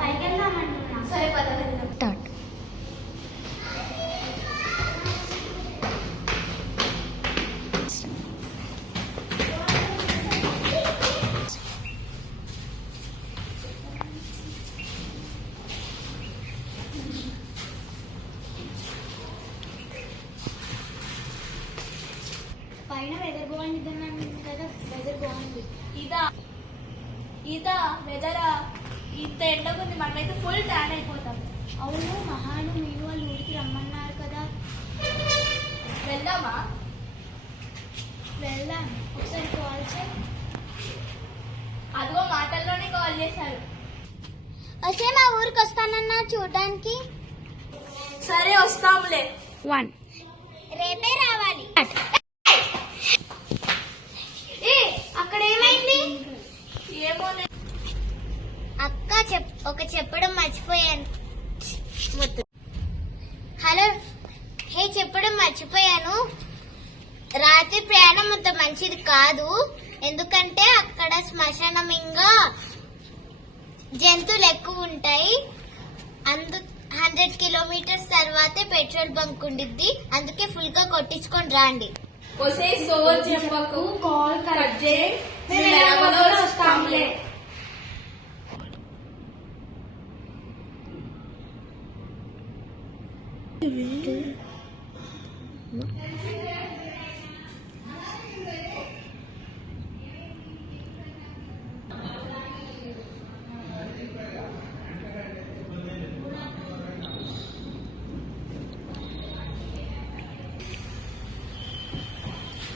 పైకి వెళ్దామంటున్నా. సరే పద వెళ్దాం. స్టార్ట్. పైన వెదర్ బాగుంది కదా, వెదర్ బాగుంది. ఇదా వెదరా? ఇంత ఎండగుంది, మనమైతే ఫుల్ ట్యాన్ అయిపోతాం. అవును, మహాను మీరు వాళ్ళు ఊరికి రమ్మన్నారు కదా, వెళ్దామా? వెళ్దాం. ఒకసారి కాల్ చేయి. అదిగో మాటల్లోనే కాల్ చేశారు. వస్తే మా ఊరికి వస్తానన్నా చూడడానికి. సరే వస్తాంలే. 1 రేపే రావాలి. అక్కడ ఏమైంది? ఏమో అక్క చెప్పడం మర్చిపోయాను. హలో, చెప్పడం మర్చిపోయాను. రాత్రి ప్రయాణం అంత మంచిది కాదు, ఎందుకంటే అక్కడ శ్మశానం ఇంకా జంతువులు ఎక్కువ ఉంటాయి. 100 కిలోమీటర్స్ తర్వాతే పెట్రోల్ బంక్ ఉండిద్ది, అందుకే ఫుల్ గా కొట్టించుకొని రాండి. ఒసే సోర్ చెప్పకు, కాల్ కట్ చేయి, మేము ఎలాగోలా వస్తాంలే.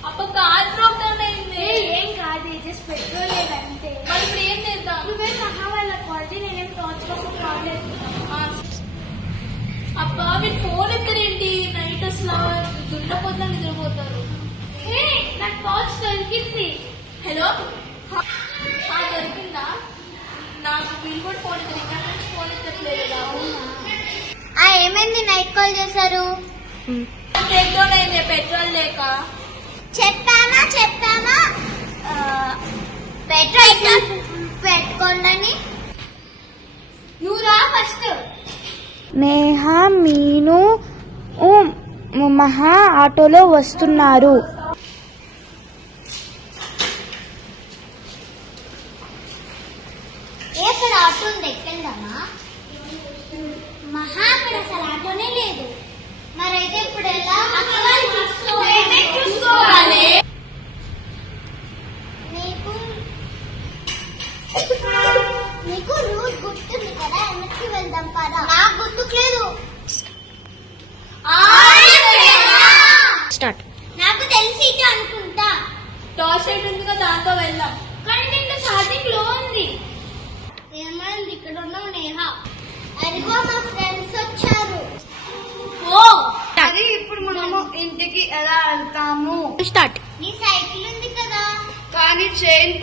అప్ప కార్ బ్రేక్ డౌన్ అయింది. ఏం కాదు, జస్ట్ పెట్రోల్ లేదంటే. మరి ఇప్పుడు ఏం చేద్దాం? నువ్వే మహా వాళ్ళ క్వాలిటీ, నేనేం టార్చ్ కోసం కాల్ చేస్తున్నాను. అబ్బా మీరు ఫోన్ ఎత్తరేంటి? నైట్ అసలు దున్నపోతా నిద్రపోతారు. నాకు టార్చ్ దొరికింది. హలో, దొరికిందా? నాకు వీళ్ళు కూడా ఫోన్ ఎత్తారు, ఇక్కడ నుంచి ఫోన్ ఎత్తట్లేదు. ఏమైంది నైట్ కాల్ చేశారు? బ్రేక్ డౌన్ అయింది పెట్రోల్ లేక. చెప్పామా పెట్రోల్ పెట్టుకోండి. నువ్వు రా ఫస్ట్. నేహ, మీను, మహా ఆటోలో వస్తున్నారు. అక్కడ ఆటో ఉంది, ఎక్కందామా? మహా అక్కడ అసలు ఆటోనే లేదు. మరైతే ఇప్పుడు ఎలా? చూసుకోవాలి. నీకు రూట్ గుర్తుంది కదా, వెనక్కి వెళ్దాం పదా. నాకు గుర్తులేదు. స్టార్ట్. నాకు తెలిసి ఇది అనుకుంటా. టార్చ్ లైట్ ఉంది కదా, దాంతో వెళ్దాం. కానీ దీంట్లో ఛార్జింగ్ లో ఉంది. ఏమైంది? ఇక్కడ ఉన్నావు నేహ. అదిగో మా ఫ్రెండ్స్ వచ్చారు. అది ఇప్పుడు మనము ఇంటికి ఎలా వెళ్తాము? స్టార్ట్. నీ సైకిల్ ఉంది కదా. కానీ చైన్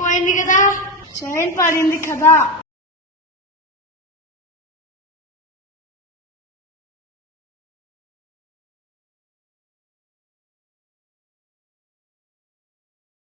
పోయింది కదా. చైన్ పడింది కదా.